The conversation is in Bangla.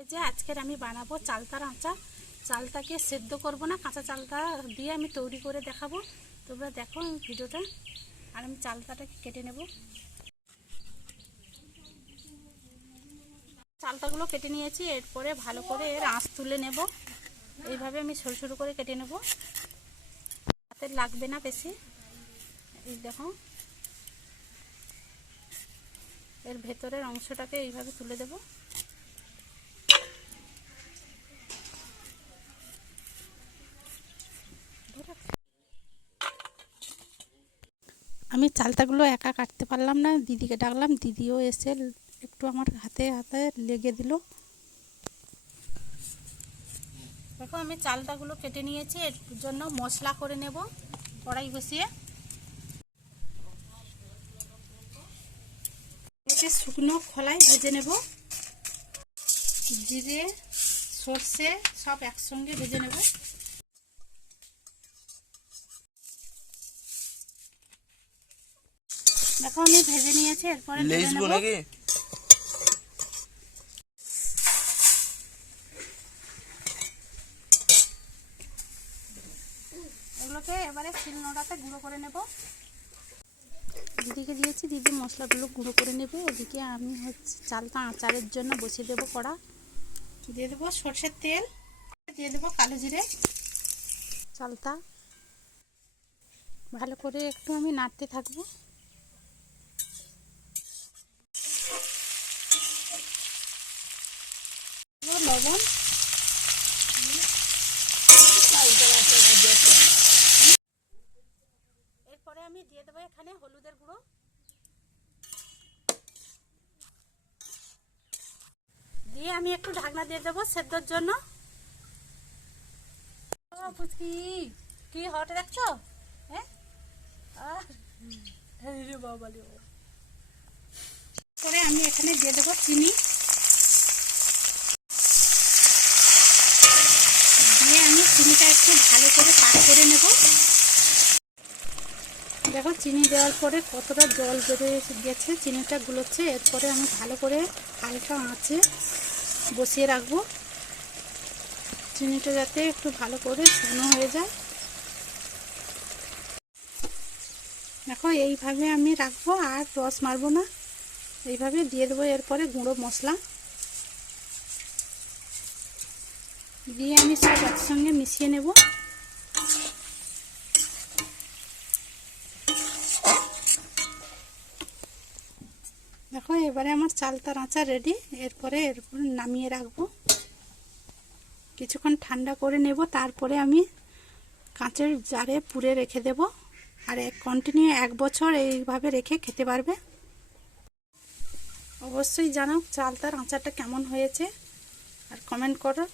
এই যে আজকের আমি বানাবো চালতার আঁচা। চালটাকে সেদ্ধ করব না, কাঁচা চালটা দিয়ে আমি তৈরি করে দেখাবো। তোমরা দেখো ভিডিওটা। আর আমি চালতাটাকে কেটে নেব। চালতাগুলো কেটে নিয়েছি, এরপরে ভালো করে এর আঁশ তুলে নেব। এইভাবে আমি সরু সরু করে কেটে নেব, হাতে লাগবে না বেশি। এই দেখো, এর ভেতরের অংশটাকে এইভাবে তুলে দেব। আমি চালতাগুলো একা কাটতে পারলাম না, দিদিকে ডাকলাম, দিদিও এসে একটু আমার হাতে হাতে লেগে দিল। দেখো আমি চালতাগুলো কেটে নিয়েছি, এর জন্য মশলা করে নেব। কড়াই বসিয়ে এতে শুকনো খোলায় ভেজে নেব। জিরে সর্ষে সব একসঙ্গে ভেজে নেব। দেখো আমি ভেজে নিয়েছি, এরপরে তুলে নেব। এগুলোকে এবারে শিলনোড়াতে গুঁড়ো করে নেব। দিদিকে দিয়েছি, দিদি মশলাগুলো গুঁড়ো করে নেবে। ওদিকে আমি চালটা আচারের জন্য বসিয়ে দেবো কড়া। দিয়ে দেবো সর্ষের তেল, দিয়ে দেবো কালো জিরে। চালটা ভালো করে একটু আমি নাড়তে থাকবো। লবণ, এরপরে আমি দিয়ে দেবো এখানে হলুদের গুঁড়ো। দিয়ে আমি একটু ঢাকনা দিয়ে দেবো সেদ্ধর জন্য। কি হটে দেখছো? হ্যাঁ, পরে আমি এখানে দিয়ে দেবো চিনি। দিয়ে আমি চিনিটা একটু ভালো করে পাক করে নেব। দেখো চিনি দেওয়ার পরে কতটা জল বেড়ে গেছে, চিনিটা গুলোচ্ছে। এরপরে আমি ভালো করে হালকা আঁচে বসিয়ে রাখবো, চিনিটা যাতে একটু ভালো করে শুকনো হয়ে যায়। দেখো এইভাবে আমি রাখবো, আর রস মারবো না, এইভাবে দিয়ে দেবো। এরপরে গুঁড়ো মশলা দিয়ে আমি সব একসঙ্গে মিশিয়ে নেব। দেখো এবারে আমার চালতার আঁচা রেডি। এরপরে নামিয়ে রাখবো, কিছুক্ষণ ঠান্ডা করে নেব। তারপরে আমি কাঁচের জারে পুরে রেখে দেব। আর কন্টিনিউ 1 বছর এইভাবে রেখে খেতে পারবে। অবশ্যই জানাও চালতার আঁচাটা কেমন হয়েছে, আর কমেন্ট করো।